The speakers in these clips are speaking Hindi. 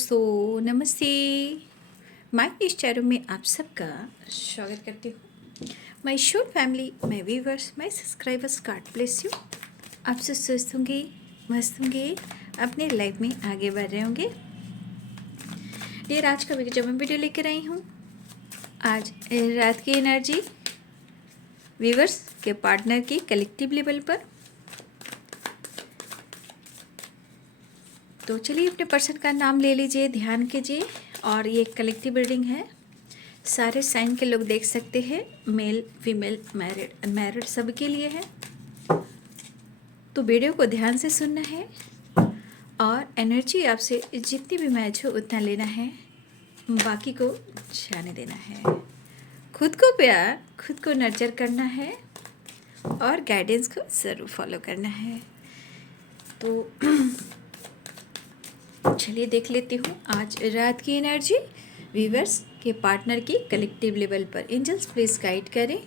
दोस्तों, नमस्ते। माय इस चैनल में आप सबका स्वागत करती हूँ। My show family, my viewers, my subscribers, God bless you. आप सब स्वस्थ होंगे, मस्त होंगे, अपने लाइफ में आगे बढ़ रहे होंगे। ये आज का जब मैं वीडियो लेकर आई हूँ, आज रात की एनर्जी व्यूवर्स के पार्टनर की कलेक्टिव लेवल पर। तो चलिए अपने पर्सन का नाम ले लीजिए, ध्यान कीजिए। और ये कलेक्टिव रीडिंग है, सारे साइन के लोग देख सकते हैं, मेल फीमेल मैरिड अनमैरिड सबके लिए है। तो वीडियो को ध्यान से सुनना है और एनर्जी आपसे जितनी भी मैच हो उतना लेना है, बाकी को जाने देना है। खुद को प्यार, खुद को नर्चर करना है और गाइडेंस को ज़रूर फॉलो करना है। तो चलिए देख लेती हूँ आज रात की एनर्जी व्यूवर्स के पार्टनर की कलेक्टिव लेवल पर। एंजल्स प्लीज गाइड करें।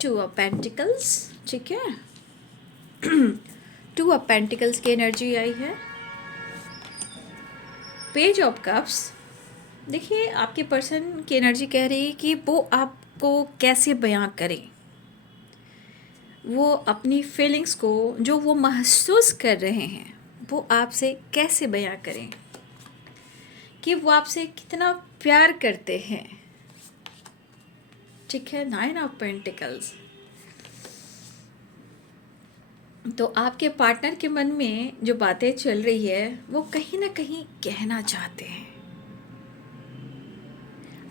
2 ऑफ पेंटिकल्स, ठीक है। 2 ऑफ पेंटिकल्स की एनर्जी आई है। Page of cups. देखिए आपके पर्सन की एनर्जी कह रही है कि वो आपको कैसे बयां करें, वो अपनी फीलिंग्स को जो वो महसूस कर रहे हैं वो आपसे कैसे बयां करें, कि वो आपसे कितना प्यार करते हैं, ठीक है। 9 ऑफ पेंटिकल्स। तो आपके पार्टनर के मन में जो बातें चल रही है वो कहीं ना कहीं कहना चाहते हैं।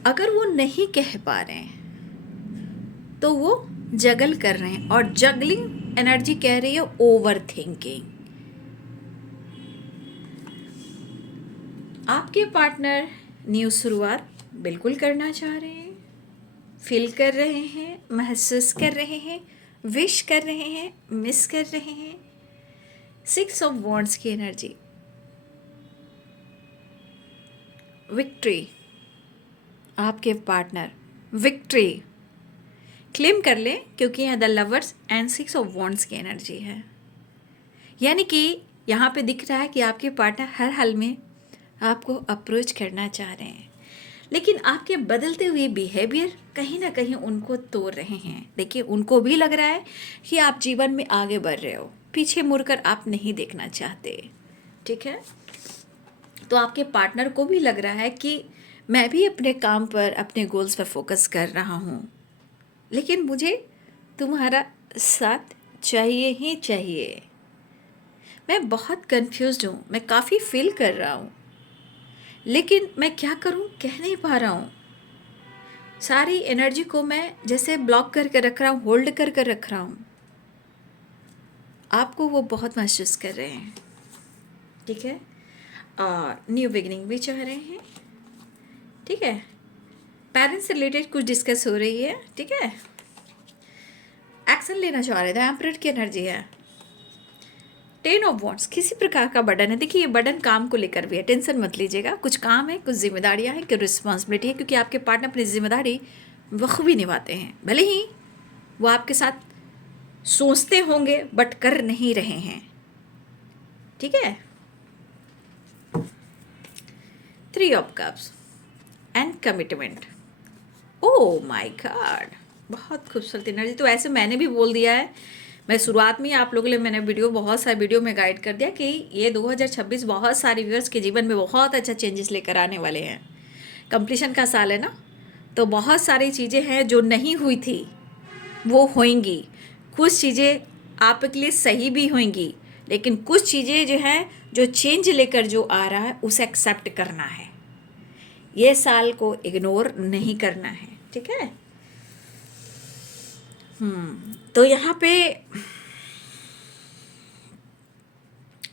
अगर वो नहीं कह पा रहे हैं तो वो जगल कर रहे हैं, और जगलिंग एनर्जी कह रही है ओवर थिंकिंग। आपके पार्टनर न्यू शुरुआत बिल्कुल करना चाह रहे हैं, फील कर रहे हैं, महसूस कर रहे हैं, विश कर रहे हैं, मिस कर रहे हैं। 6 ऑफ वॉन्ड्स की एनर्जी, विक्ट्री। आपके पार्टनर विक्ट्री क्लेम कर ले, क्योंकि यहाँ the lovers and 6 of wands की एनर्जी है। यानी कि यहाँ पे दिख रहा है कि आपके पार्टनर हर हाल में आपको अप्रोच करना चाह रहे हैं, लेकिन आपके बदलते हुए बिहेवियर कहीं ना कहीं उनको तोड़ रहे हैं। देखिए उनको भी लग रहा है कि आप जीवन में आगे बढ़ रहे हो, पीछे मुड़कर आप नहीं देखना चाहते, ठीक है। तो आपके पार्टनर को भी लग रहा है कि मैं भी अपने काम पर, अपने गोल्स पर फोकस कर रहा हूँ, लेकिन मुझे तुम्हारा साथ चाहिए ही चाहिए। मैं बहुत कंफ्यूज्ड हूँ, मैं काफ़ी फील कर रहा हूँ, लेकिन मैं क्या करूँ कह नहीं पा रहा हूँ। सारी एनर्जी को मैं जैसे ब्लॉक करके रख रहा हूँ, होल्ड करके रख रहा हूँ। आपको वो बहुत महसूस कर रहे हैं, ठीक है। और न्यू बिगिनिंग भी चाह रहे हैं, ठीक है। पेरेंट्स से रिलेटेड कुछ डिस्कस हो रही है, ठीक है। एक्शन लेना चाह रहे थे, एम्परर की एनर्जी है। 10 ऑफ वॉन्ड्स, किसी प्रकार का बर्डन है। देखिए ये बर्डन काम को लेकर भी है, टेंशन मत लीजिएगा। कुछ काम है, कुछ जिम्मेदारियां हैं, कुछ रिस्पॉन्सिबिलिटी है, क्योंकि आपके पार्टनर अपनी जिम्मेदारी बखूबी निभाते हैं। भले ही वो आपके साथ सोचते होंगे बट कर नहीं रहे हैं, ठीक है। 3 of cups and commitment. Oh my God, बहुत खूबसूरत एनर्जी। तो ऐसे मैंने भी बोल दिया है, मैं शुरुआत में ही आप लोगों के लिए मैंने बहुत सारे वीडियो में गाइड कर दिया कि ये 2026 बहुत सारे व्यूअर्स के जीवन में बहुत अच्छा चेंजेस लेकर आने वाले हैं। कंप्लीशन का साल है ना, तो बहुत सारी चीज़ें हैं जो नहीं हुई थी वो होंगी। कुछ चीज़ें आपके लिए सही भी होंगी, लेकिन कुछ चीज़ें जो हैं जो चेंज लेकर जो आ रहा है उसे एक्सेप्ट करना है। ये साल को इग्नोर नहीं करना है, ठीक है। तो यहाँ पे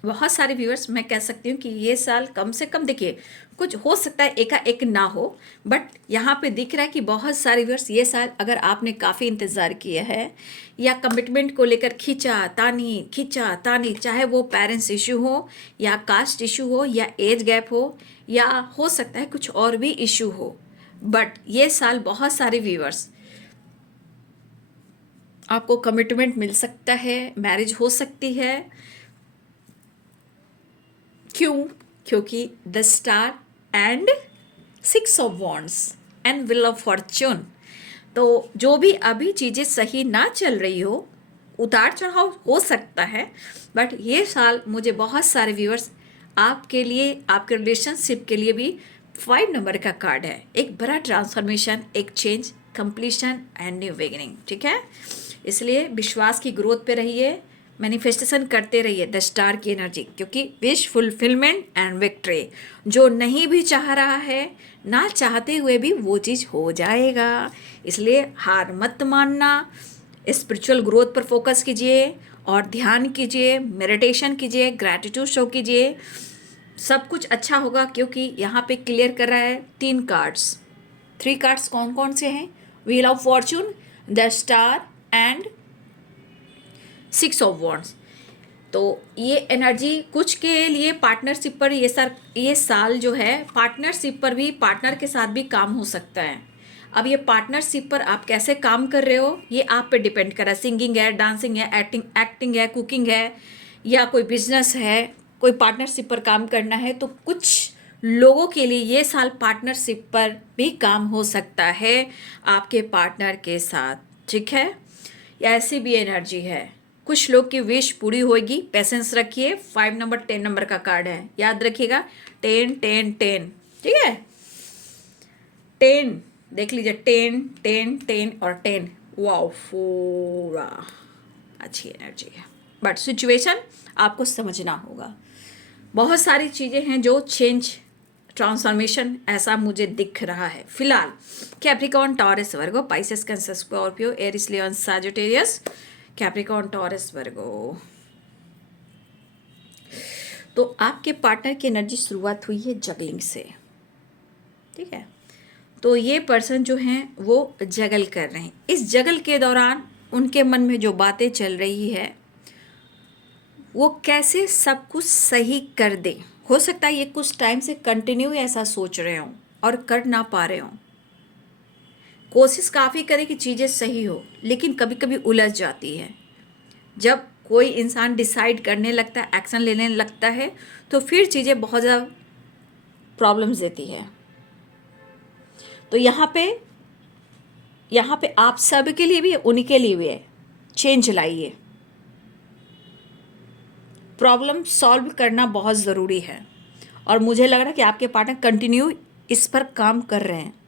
बहुत सारे व्यूअर्स, मैं कह सकती हूँ कि ये साल कम से कम, देखिए कुछ हो सकता है एकाएक ना हो, बट यहाँ पे दिख रहा है कि बहुत सारे व्यूअर्स ये साल, अगर आपने काफ़ी इंतज़ार किया है या कमिटमेंट को लेकर खींचा तानी, चाहे वो पेरेंट्स इशू हो या कास्ट इशू हो या एज गैप हो या हो सकता है कुछ और भी इशू हो, बट ये साल बहुत सारे व्यूअर्स आपको कमिटमेंट मिल सकता है, मैरिज हो सकती है। क्यों? क्योंकि the star and 6 of wands and wheel of Fortune. तो जो भी अभी चीज़ें सही ना चल रही हो, उतार चढ़ाव हो सकता है, बट ये साल मुझे बहुत सारे व्यूअर्स आपके लिए, आपके रिलेशनशिप के लिए भी 5 नंबर का कार्ड है। एक बड़ा ट्रांसफॉर्मेशन, एक change, completion and new beginning. ठीक है, इसलिए विश्वास की ग्रोथ पे रहिए, मैनिफेस्टेशन करते रहिए द स्टार की एनर्जी, क्योंकि विश फुलफिलमेंट एंड विक्ट्री। जो नहीं भी चाह रहा है, ना चाहते हुए भी वो चीज़ हो जाएगा। इसलिए हार मत मानना, स्पिरिचुअल ग्रोथ पर फोकस कीजिए और ध्यान कीजिए, मेडिटेशन कीजिए, ग्रैटिट्यूड शो कीजिए, सब कुछ अच्छा होगा। क्योंकि यहाँ पे क्लियर कर रहा है 3 कार्ड्स। 3 कार्ड्स कौन कौन से हैं? Wheel of Fortune, the star and 6 of wands. तो ये एनर्जी कुछ के लिए पार्टनरशिप पर, ये साल जो है पार्टनरशिप पर भी, पार्टनर के साथ भी काम हो सकता है। अब ये पार्टनरशिप पर आप कैसे काम कर रहे हो, ये आप पे डिपेंड कर रहा है। सिंगिंग है, डांसिंग है, एक्टिंग है, कुकिंग है, या कोई बिजनेस है, कोई पार्टनरशिप पर काम करना है, तो कुछ लोगों के लिए ये साल पार्टनरशिप पर भी काम हो सकता है आपके पार्टनर के साथ। ठीक है, ऐसी भी एनर्जी है। कुछ लोग की विश पूरी होगी, पेशेंस रखिए। 5 नंबर 10 नंबर का कार्ड है, याद रखिएगा। 10 10 10, ठीक है। 10 देख लीजिए, 10 10 10 और 10। वाओ, पूरा अच्छी एनर्जी है, बट सिचुएशन आपको समझना होगा। बहुत सारी चीज़ें हैं जो चेंज, ट्रांसफॉर्मेशन ऐसा मुझे दिख रहा है फिलहाल। Capricorn, Taurus, Virgo, Pisces, Cancer, Scorpio, Aries, Leo, Sagittarius, Capricorn, Taurus, Virgo. तो आपके पार्टनर की एनर्जी शुरुआत हुई है जगलिंग से। ठीक है, तो ये पर्सन जो हैं वो जगल कर रहे हैं। इस जगल के दौरान उनके मन में जो बातें चल रही है, वो कैसे सब कुछ सही कर दें। हो सकता है ये कुछ टाइम से कंटिन्यू ऐसा सोच रहे हों और कर ना पा रहे हों। कोशिश काफ़ी करें कि चीज़ें सही हो, लेकिन कभी कभी उलझ जाती है। जब कोई इंसान डिसाइड करने लगता है, एक्शन लेने लगता है, तो फिर चीज़ें बहुत ज़्यादा प्रॉब्लम्स देती है। तो यहाँ पे आप सब के लिए भी है, उन्हीं के लिए भी है। चेंज लाइए, प्रॉब्लम सॉल्व करना बहुत ज़रूरी है। और मुझे लग रहा है कि आपके पार्टनर कंटिन्यू इस पर काम कर रहे हैं।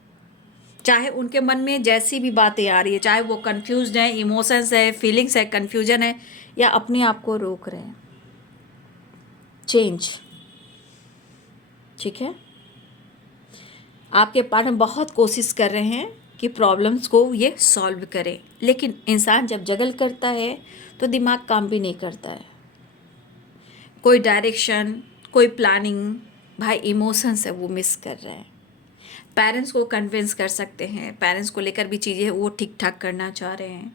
चाहे उनके मन में जैसी भी बातें आ रही है, चाहे वो कंफ्यूज्ड है, इमोशंस है, फीलिंग्स है, कंफ्यूजन है, या अपने आप को रोक रहे हैं। चेंज, ठीक है। आपके पार्टनर बहुत कोशिश कर रहे हैं कि प्रॉब्लम्स को ये सॉल्व करें, लेकिन इंसान जब जगल करता है तो दिमाग काम भी नहीं करता है। कोई डायरेक्शन, कोई प्लानिंग, भाई इमोशंस है वो मिस कर रहे हैं। पेरेंट्स को कन्विंस कर सकते हैं, पेरेंट्स को लेकर भी चीज़ें वो ठीक ठाक करना चाह रहे हैं,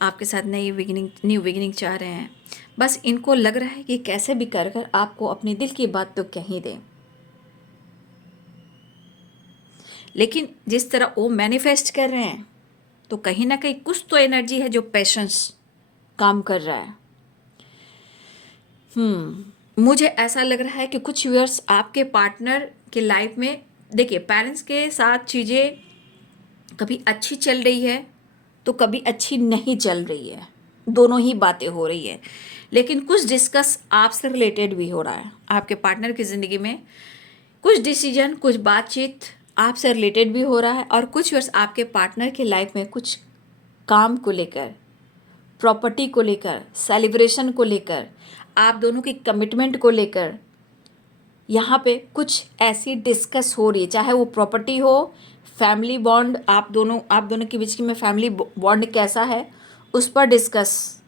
आपके साथ न्यू बिगिनिंग चाह रहे हैं। बस इनको लग रहा है कि कैसे भी कर कर आपको अपने दिल की बात तो कह ही दें। लेकिन जिस तरह वो मैनिफेस्ट कर रहे हैं, तो कहीं ना कहीं कुछ तो एनर्जी है जो पेशेंस काम कर रहा है। मुझे ऐसा लग रहा है कि कुछ व्यूअर्स आपके पार्टनर के लाइफ में, देखिए पेरेंट्स के साथ चीज़ें कभी अच्छी चल रही है तो कभी अच्छी नहीं चल रही है, दोनों ही बातें हो रही है। लेकिन कुछ डिस्कस आपसे रिलेटेड भी हो रहा है आपके पार्टनर की ज़िंदगी में। कुछ डिसीजन, कुछ बातचीत आपसे रिलेटेड भी हो रहा है, और कुछ वर्ष आपके पार्टनर के लाइफ में कुछ काम को लेकर, प्रॉपर्टी को लेकर, सेलिब्रेशन को लेकर, आप दोनों की कमिटमेंट को लेकर यहाँ पे कुछ ऐसी डिस्कस हो रही है। चाहे वो प्रॉपर्टी हो, फैमिली बॉन्ड, आप दोनों के बीच में फैमिली बॉन्ड कैसा है उस पर डिस्कस,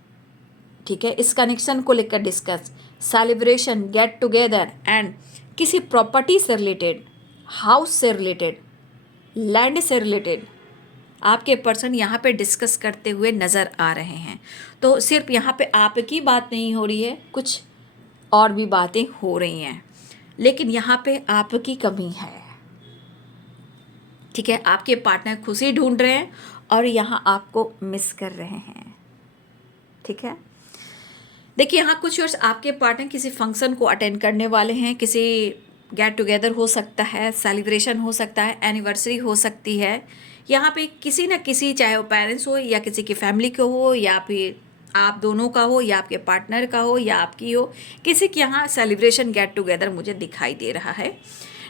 ठीक है। इस कनेक्शन को लेकर discuss, celebration, get together, and किसी प्रॉपर्टी से रिलेटेड, हाउस से रिलेटेड, लैंड से रिलेटेड आपके पर्सन यहाँ पे डिस्कस करते हुए नज़र आ रहे हैं। तो सिर्फ यहाँ पे आपकी बात नहीं हो रही है, कुछ और भी बातें हो रही हैं, लेकिन यहाँ पे आपकी कमी है। ठीक है, आपके पार्टनर खुशी ढूंढ रहे हैं और यहाँ आपको मिस कर रहे हैं। ठीक है, देखिए यहाँ कुछ वर्ष आपके पार्टनर किसी फंक्शन को अटेंड करने वाले हैं, किसी गेट टुगेदर हो सकता है, सेलिब्रेशन हो सकता है, एनिवर्सरी हो सकती है। यहाँ पे किसी न किसी, चाहे वो पेरेंट्स हो या किसी की फैमिली को हो या फिर आप दोनों का हो या आपके पार्टनर का हो या आपकी हो, किसी के यहाँ सेलिब्रेशन गेट टुगेदर मुझे दिखाई दे रहा है।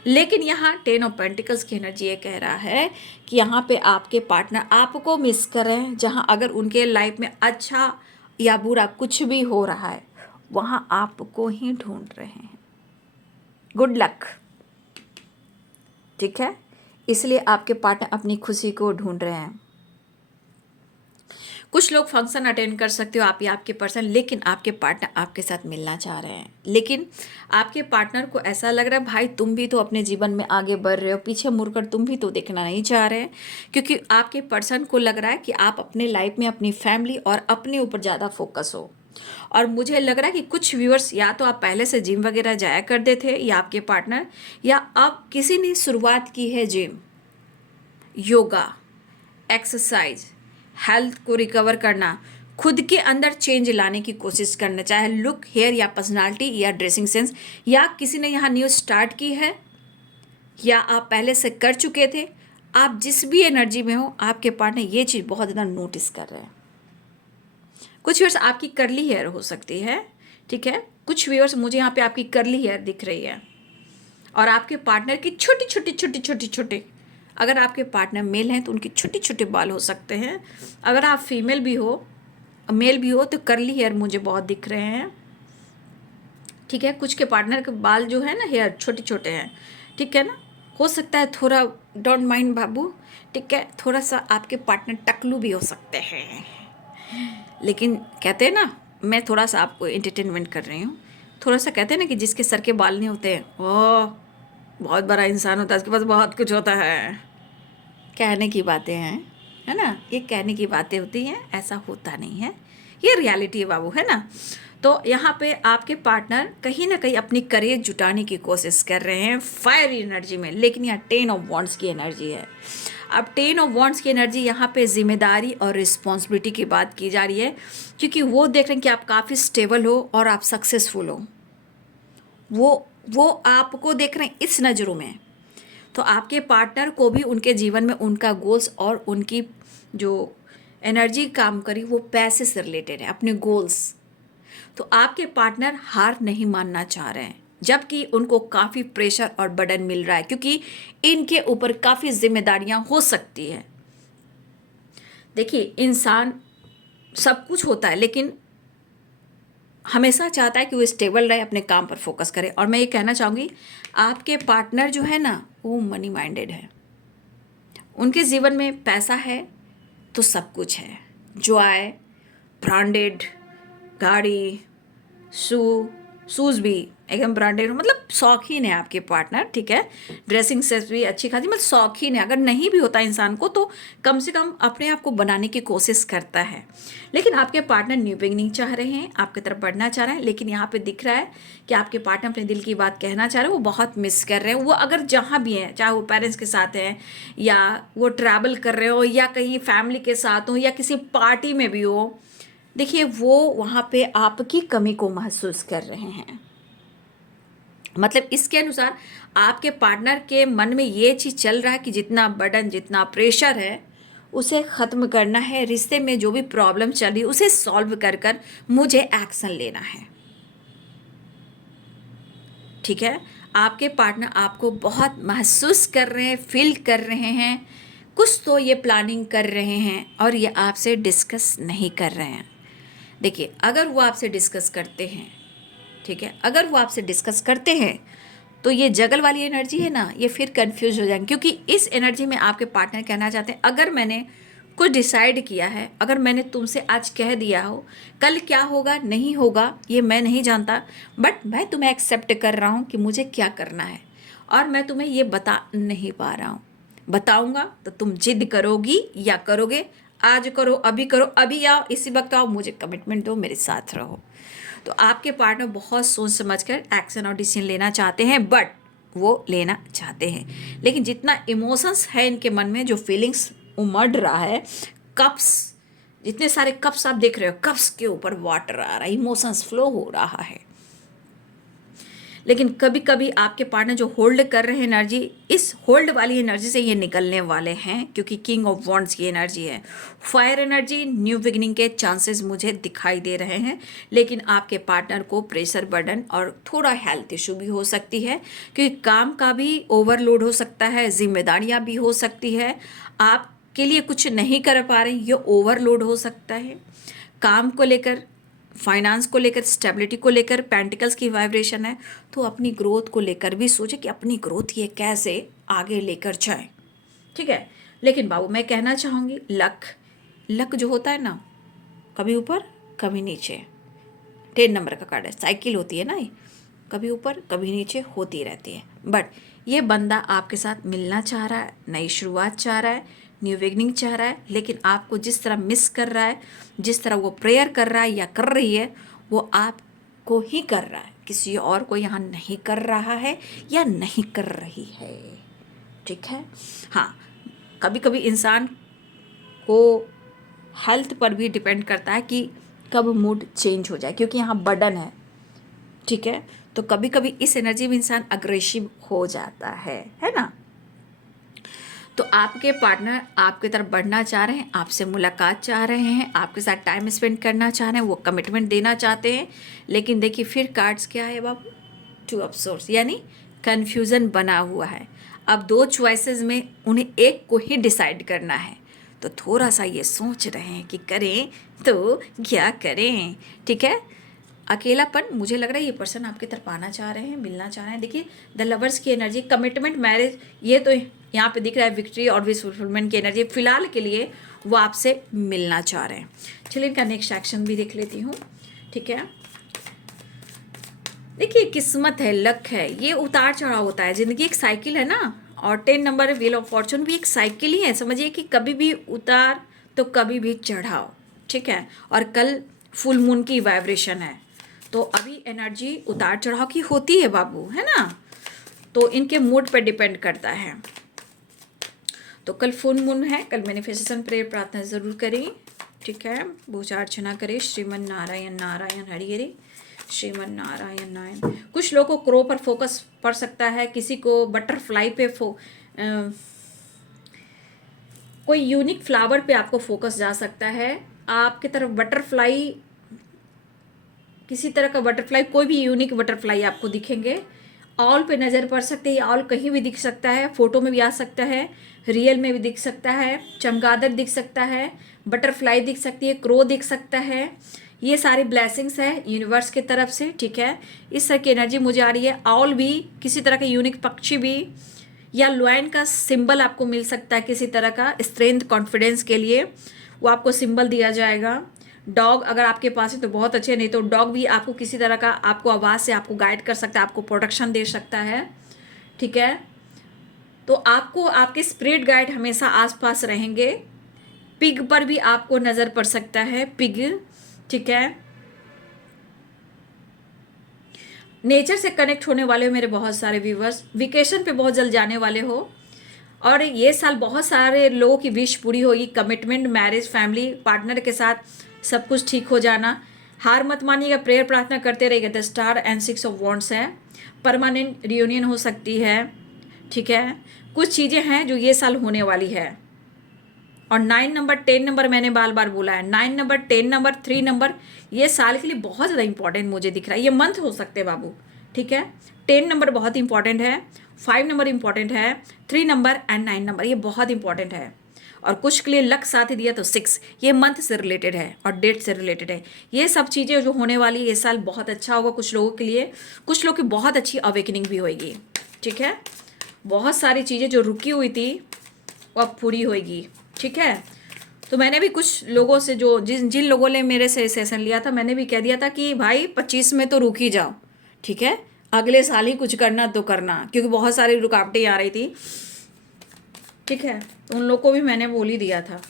लेकिन यहाँ 10 ऑफ पेंटिकल्स की एनर्जी ये कह रहा है कि यहाँ पे आपके पार्टनर आपको मिस कर रहे हैं। जहाँ अगर उनके लाइफ में अच्छा या बुरा कुछ भी हो रहा है, वहाँ आपको ही ढूंढ रहे हैं। गुड लक, ठीक है। इसलिए आपके पार्टनर अपनी खुशी को ढूंढ रहे हैं। कुछ लोग फंक्शन अटेंड कर सकते हो आप या आपके पर्सन, लेकिन आपके पार्टनर आपके साथ मिलना चाह रहे हैं। लेकिन आपके पार्टनर को ऐसा लग रहा है भाई तुम भी तो अपने जीवन में आगे बढ़ रहे हो, पीछे मुड़कर तुम भी तो देखना नहीं चाह रहे हैं। क्योंकि आपके पर्सन को लग रहा है कि आप अपने लाइफ में अपनी फैमिली और अपने ऊपर ज़्यादा फोकस हो। और मुझे लग रहा है कि कुछ व्यूअर्स या तो आप पहले से जिम वगैरह जाया करते थे या आपके पार्टनर, या अब किसी ने शुरुआत की है जिम, योगा, एक्सरसाइज, हेल्थ को रिकवर करना, खुद के अंदर चेंज लाने की कोशिश करना, चाहे लुक, हेयर या पर्सनालिटी या ड्रेसिंग सेंस, या किसी ने यहाँ न्यू स्टार्ट की है या आप पहले से कर चुके थे। आप जिस भी एनर्जी में हो, आपके पार्टनर ये चीज़ बहुत ज़्यादा नोटिस कर रहे हैं। कुछ व्यूअर्स आपकी कर्ली हेयर हो सकती है, ठीक है। कुछ व्यूअर्स मुझे यहाँ पे आपकी कर्ली हेयर दिख रही है और आपके पार्टनर की छोटी छोटी छोटी छोटी छोटी, अगर आपके पार्टनर मेल हैं तो उनकी छोटे छोटे बाल हो सकते हैं। अगर आप फीमेल भी हो, मेल भी हो, तो कर्ली हेयर मुझे बहुत दिख रहे हैं, ठीक है। कुछ के पार्टनर के बाल जो है ना, हेयर छोटे छोटे हैं, ठीक है ना। हो सकता है थोड़ा, डोंट माइंड बाबू, ठीक है, थोड़ा सा आपके पार्टनर टकलू भी हो सकते हैं। लेकिन कहते हैं ना, मैं थोड़ा सा आपको एंटरटेनमेंट कर रही हूँ, थोड़ा सा कहते हैं ना कि जिसके सर के बाल नहीं होते वो बहुत बड़ा इंसान होता है, उसके पास बहुत कुछ होता है। कहने की बातें हैं, है ना, ये कहने की बातें होती हैं, ऐसा होता नहीं है, ये रियलिटी है बाबू, है ना। तो यहाँ पे आपके पार्टनर कहीं ना कहीं अपनी करेज जुटाने की कोशिश कर रहे हैं फायर एनर्जी में, लेकिन यहाँ 10 ऑफ वॉन्ड्स की एनर्जी है। अब 10 ऑफ वॉन्ड्स की एनर्जी यहाँ पे जिम्मेदारी और रिस्पॉन्सिबिलिटी की बात की जा रही है, क्योंकि वो देख रहे हैं कि आप काफ़ी स्टेबल हो और आप सक्सेसफुल हो। वो आपको देख रहे हैं इस नज़रों में। तो आपके पार्टनर को भी उनके जीवन में उनका गोल्स और उनकी जो एनर्जी काम करी वो पैसे से रिलेटेड है, अपने गोल्स। तो आपके पार्टनर हार नहीं मानना चाह रहे हैं, जबकि उनको काफ़ी प्रेशर और बर्डन मिल रहा है, क्योंकि इनके ऊपर काफ़ी जिम्मेदारियां हो सकती है। देखिए, इंसान सब कुछ होता है, लेकिन हमेशा चाहता है कि वो स्टेबल रहे, अपने काम पर फोकस करे। और मैं ये कहना चाहूँगी, आपके पार्टनर जो है ना, वो मनी माइंडेड है। उनके जीवन में पैसा है तो सब कुछ है, जॉय, ब्रांडेड गाड़ी, शूज़ भी एकदम ब्रांडेड, मतलब शौकीन है आपके पार्टनर, ठीक है। ड्रेसिंग सेंस भी अच्छी खासी, मतलब शौकीन है। अगर नहीं भी होता इंसान को तो कम से कम अपने आप को बनाने की कोशिश करता है। लेकिन आपके पार्टनर न्यू बिगनिंग चाह रहे हैं, आपकी तरफ बढ़ना चाह रहे हैं। लेकिन यहाँ पे दिख रहा है कि आपके पार्टनर अपने दिल की बात कहना चाह रहे हैं, वो बहुत मिस कर रहे हैं। वो अगर जहाँ भी हैं, चाहे वो पेरेंट्स के साथ हैं या वो ट्रैवल कर रहे हो या कहीं फैमिली के साथ हो या किसी पार्टी में भी हो, देखिए वो वहाँ पे आपकी कमी को महसूस कर रहे हैं। मतलब इसके अनुसार आपके पार्टनर के मन में ये चीज़ चल रहा है कि जितना बर्डन, जितना प्रेशर है, उसे ख़त्म करना है। रिश्ते में जो भी प्रॉब्लम चल रही है उसे सॉल्व कर कर मुझे एक्शन लेना है, ठीक है। आपके पार्टनर आपको बहुत महसूस कर रहे हैं, फील कर रहे हैं, कुछ तो ये प्लानिंग कर रहे हैं और ये आपसे डिस्कस नहीं कर रहे हैं। देखिए, अगर वो आपसे डिस्कस करते हैं, ठीक है, अगर वो आपसे डिस्कस करते हैं तो ये जगल वाली एनर्जी है ना, ये फिर कंफ्यूज हो जाएंगे। क्योंकि इस एनर्जी में आपके पार्टनर कहना चाहते हैं, अगर मैंने कुछ डिसाइड किया है, अगर मैंने तुमसे आज कह दिया हो, कल क्या होगा नहीं होगा ये मैं नहीं जानता, बट मैं तुम्हें एक्सेप्ट कर रहा हूँ कि मुझे क्या करना है, और मैं तुम्हें ये बता नहीं पा रहा हूँ। बताऊँगा तो तुम जिद करोगी या करोगे, आज करो, अभी करो, अभी आओ, इसी वक्त आओ, मुझे कमिटमेंट दो, मेरे साथ रहो। तो आपके पार्टनर बहुत सोच समझकर एक्शन और डिसीजन लेना चाहते हैं, बट वो लेना चाहते हैं, लेकिन जितना इमोशंस है इनके मन में, जो फीलिंग्स उमड़ रहा है, कप्स जितने सारे कप्स आप देख रहे हो, कप्स के ऊपर वाटर आ रहा है, इमोशंस फ्लो हो रहा है। लेकिन कभी कभी आपके पार्टनर जो होल्ड कर रहे हैं एनर्जी, इस होल्ड वाली एनर्जी से ये निकलने वाले हैं, क्योंकि किंग ऑफ वॉन्ड्स की एनर्जी है। फायर एनर्जी, न्यू बिगिनिंग के चांसेस मुझे दिखाई दे रहे हैं। लेकिन आपके पार्टनर को प्रेशर बर्डन और थोड़ा हेल्थ इशू भी हो सकती है, क्योंकि काम का भी ओवरलोड हो सकता है, जिम्मेदारियां भी हो सकती है, आपके लिए कुछ नहीं कर पा रहे, ये ओवरलोड हो सकता है। काम को लेकर, फाइनेंस को लेकर, स्टेबिलिटी को लेकर पेंटिकल्स की वाइब्रेशन है। तो अपनी ग्रोथ को लेकर भी सोचे कि अपनी ग्रोथ ये कैसे आगे लेकर जाए, ठीक है। लेकिन बाबू मैं कहना चाहूँगी, लक जो होता है ना, कभी ऊपर कभी नीचे, 10 नंबर का कार्ड है, साइकिल होती है ना, ये कभी ऊपर कभी नीचे होती रहती है। बट ये बंदा आपके साथ मिलना चाह रहा है, नई शुरुआत चाह रहा है, न्यू बिगनिंग चाह रहा है। लेकिन आपको जिस तरह मिस कर रहा है, जिस तरह वो प्रेयर कर रहा है या कर रही है, वो आपको ही कर रहा है, किसी और को यहाँ नहीं कर रहा है या नहीं कर रही है, ठीक है। हाँ, कभी कभी इंसान को हेल्थ पर भी डिपेंड करता है कि कब मूड चेंज हो जाए, क्योंकि यहाँ बर्डन है, ठीक है। तो कभी कभी इस एनर्जी में इंसान अग्रेसिव हो जाता है ना। तो आपके पार्टनर आपकी तरफ बढ़ना चाह रहे हैं, आपसे मुलाकात चाह रहे हैं, आपके साथ टाइम स्पेंड करना चाह रहे हैं, वो कमिटमेंट देना चाहते हैं। लेकिन देखिए फिर कार्ड्स क्या है बाबू, 2 ऑफ सोर्स, यानी कन्फ्यूज़न बना हुआ है। अब 2 चॉइसेस में उन्हें एक को ही डिसाइड करना है, तो थोड़ा सा ये सोच रहे हैं कि करें तो क्या करें, ठीक है। अकेलापन, मुझे लग रहा है ये पर्सन आपकी तरफ आना चाह रहे हैं, मिलना चाह रहे हैं। देखिए द लवर्स की एनर्जी, कमिटमेंट, मैरिज, ये तो यहाँ पे दिख रहा है, विक्ट्री और विश फुलफिलमेंट की एनर्जी। फिलहाल के लिए वो आपसे मिलना चाह रहे हैं। चलिए इनका नेक्स्ट एक्शन भी देख लेती हूँ, ठीक है। देखिए किस्मत है, लक है, ये उतार चढ़ाव होता है, ज़िंदगी एक साइकिल है ना। और 10 नंबर व्हील ऑफ फॉर्चून भी एक साइकिल ही है, समझिए कि कभी भी उतार तो कभी भी चढ़ाव, ठीक है। और कल फुल मून की वाइब्रेशन है, तो अभी एनर्जी उतार चढ़ाव की होती है बाबू, है ना। तो इनके मूड पर डिपेंड करता है। तो कल फुल मून है, कल मैनिफेस्टेशन प्रेयर प्रार्थना ज़रूर करें, ठीक है। पूजा अर्चना करें, श्रीमन नारायण नारायण हरि हरि, श्रीमन नारायण नारायण। कुछ लोगों को क्रो पर फोकस पड़ सकता है, किसी को बटरफ्लाई पे कोई यूनिक फ्लावर पे आपको फोकस जा सकता है। आपकी तरफ बटरफ्लाई, किसी तरह का बटरफ्लाई, कोई भी यूनिक बटरफ्लाई आपको दिखेंगे। ऑल पे नज़र पड़ सकती है, ऑल कहीं भी दिख सकता है, फोटो में भी आ सकता है, रियल में भी दिख सकता है, चमगादड़ दिख सकता है, बटरफ्लाई दिख सकती है, क्रो दिख सकता है। ये सारी ब्लेसिंग्स है यूनिवर्स की तरफ से, ठीक है। इस तरह की एनर्जी मुझे आ रही है। ऑल भी, किसी तरह का यूनिक पक्षी भी, या लॉयन का सिंबल आपको मिल सकता है, किसी तरह का स्ट्रेंथ कॉन्फिडेंस के लिए वो आपको सिंबल दिया जाएगा। डॉग अगर आपके पास है तो बहुत अच्छे, नहीं तो डॉग भी आपको किसी तरह का, आपको आवाज़ से आपको गाइड कर सकता है, आपको प्रोटेक्शन दे सकता है, ठीक है। तो आपको आपके स्पिरिट गाइड हमेशा आसपास रहेंगे। पिग पर भी आपको नज़र पड़ सकता है, पिग, ठीक है। नेचर से कनेक्ट होने वाले हो मेरे बहुत सारे व्यूवर्स, वेकेशन पे बहुत जल्द जाने वाले हो, और ये साल बहुत सारे लोगों की विश पूरी होगी। कमिटमेंट, मैरिज, फैमिली, पार्टनर के साथ सब कुछ ठीक हो जाना। हार मत मानिएगा, प्रेयर प्रार्थना करते रहिएगा। The star and 6 of wands है, परमानेंट रियूनियन हो सकती है, ठीक है। कुछ चीज़ें हैं जो ये साल होने वाली है। और 9 नंबर, 10 नंबर मैंने बार बार बोला है, 9 नंबर, 10 नंबर, 3 नंबर, ये साल के लिए बहुत ज़्यादा इंपॉर्टेंट मुझे दिख रहा है। ये मंथ हो सकते हैं बाबू, ठीक है। 10 नंबर बहुत इंपॉर्टेंट है, 5 नंबर इंपॉर्टेंट है, 3 नंबर एंड 9 नंबर ये बहुत इंपॉर्टेंट है। और कुछ के लिए लक साथ ही दिया तो 6, ये मंथ से रिलेटेड है और डेट से रिलेटेड है। ये सब चीज़ें जो होने वाली ये साल बहुत अच्छा होगा कुछ लोगों के लिए। कुछ लोग की बहुत अच्छी अवेकनिंग भी होगी, ठीक है। बहुत सारी चीज़ें जो रुकी हुई थी वो अब पूरी होगी, ठीक है। तो मैंने भी कुछ लोगों से, जो जिन लोगों ने मेरे से सेशन लिया था, मैंने भी कह दिया था कि भाई 25 में तो रुक ही जाओ, ठीक है। अगले साल ही कुछ करना तो करना, क्योंकि बहुत सारी रुकावटें आ रही थी, ठीक है। तो उन लोग को भी मैंने बोल ही दिया था।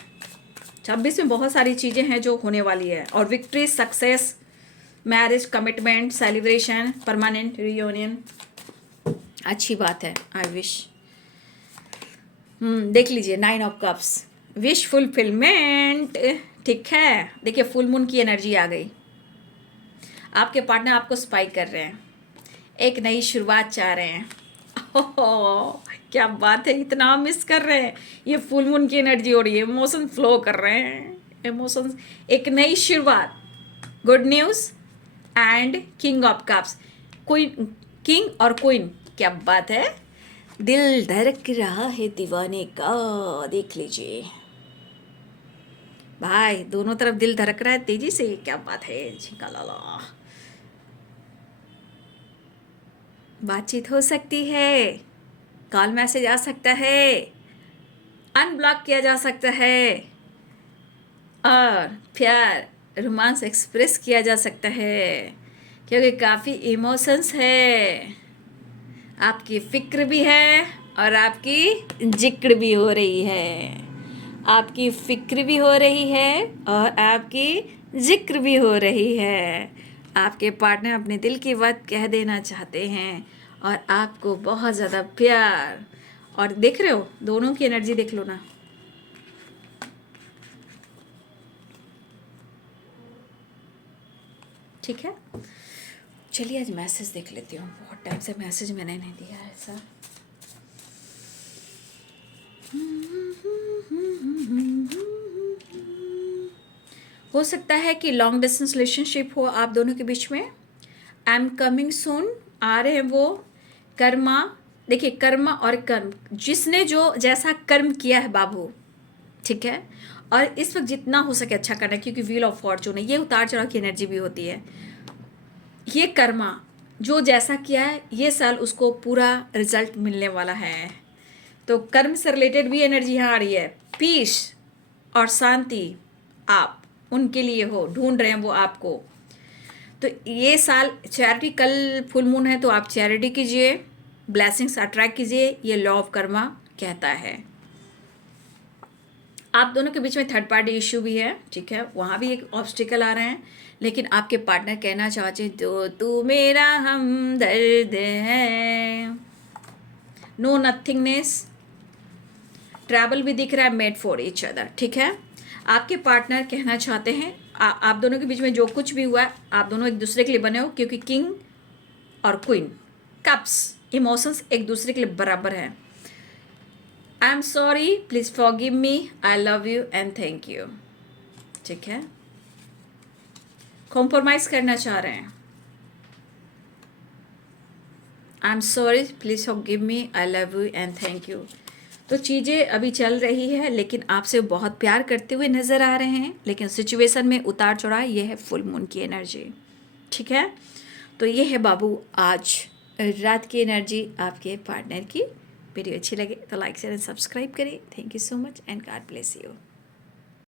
26 में बहुत सारी चीज़ें हैं जो होने वाली है, और victory, success, marriage, commitment, celebration, permanent reunion, अच्छी बात है। आई विश, देख लीजिए 9 ऑफ कप्स, विश फुलफिलमेंट, ठीक है, देखिए फुल मून की एनर्जी आ गई। आपके पार्टनर आपको स्पाइक कर रहे हैं, एक नई शुरुआत चाह रहे हैं। ओह क्या बात है, इतना मिस कर रहे हैं। ये फुल मून की एनर्जी हो रही है, इमोशन फ्लो कर रहे हैं, इमोशंस, एक नई शुरुआत, good news and king of cups, queen, king और क्वीन, क्या बात है। दिल धड़क रहा है दीवाने का, देख लीजिए भाई, दोनों तरफ दिल धड़क रहा है तेजी से, क्या बात है। झिंका लाला, बातचीत हो सकती है, कॉल मैसेज आ सकता है, अनब्लॉक किया जा सकता है, और प्यार रोमांस एक्सप्रेस किया जा सकता है, क्योंकि काफ़ी इमोशंस है, आपकी फिक्र भी है और आपकी जिक्र भी हो रही है, आपकी फिक्र भी हो रही है और आपकी जिक्र भी हो रही है। आपके पार्टनर अपने दिल की बात कह देना चाहते हैं और आपको बहुत ज़्यादा प्यार, और देख रहे हो दोनों की एनर्जी देख लो ना। ठीक है, चलिए आज मैसेज देख लेती हूँ, बहुत टाइम से मैसेज मैंने नहीं दिया है ऐसा। हो सकता है कि लॉन्ग डिस्टेंस रिलेशनशिप हो आप दोनों के बीच में। आई एम कमिंग सून आ रहे हैं वो। कर्मा, देखिए कर्मा और कर्म, जिसने जो जैसा कर्म किया है बाबू, ठीक है, और इस वक्त जितना हो सके अच्छा करना है, क्योंकि व्हील ऑफ फॉर्चून है, ये उतार चढ़ाव की एनर्जी भी होती है। ये कर्मा जो जैसा किया है, ये साल उसको पूरा रिजल्ट मिलने वाला है। तो कर्म से रिलेटेड भी एनर्जी यहाँ आ रही है। पीस और शांति आप उनके लिए हो, ढूंढ रहे हैं वो आपको। तो ये साल चैरिटी, कल फुल मून है तो आप चैरिटी कीजिए, ब्लेसिंग्स अट्रैक्ट कीजिए, ये लॉ ऑफ कर्मा कहता है। आप दोनों के बीच में थर्ड पार्टी इश्यू भी है, ठीक है, वहाँ भी एक ऑब्स्टिकल आ रहे हैं, लेकिन आपके पार्टनर कहना चाहते हैं तो तू मेरा हमदर्द है, नो नथिंगनेस, ट्रैवल भी दिख रहा है, मेड फॉर ईच अदर, ठीक है। आपके पार्टनर कहना चाहते हैं आप दोनों के बीच में जो कुछ भी हुआ है, आप दोनों एक दूसरे के लिए बने हो, क्योंकि किंग और क्वीन कप्स, इमोशंस एक दूसरे के लिए बराबर है। I am sorry, please forgive me, I love you and thank you, ठीक है। कॉम्प्रोमाइज करना चाह रहे हैं। I am sorry, please forgive me, I love you and thank you. तो चीज़ें अभी चल रही है, लेकिन आपसे बहुत प्यार करते हुए नज़र आ रहे हैं, लेकिन सिचुएशन में उतार चढ़ाव, ये है फुल मून की एनर्जी, ठीक है। तो ये है बाबू आज रात की एनर्जी आपके पार्टनर की। वीडियो अच्छी लगे तो लाइक शेयर एंड सब्सक्राइब करिए। Thank you so much and God bless you.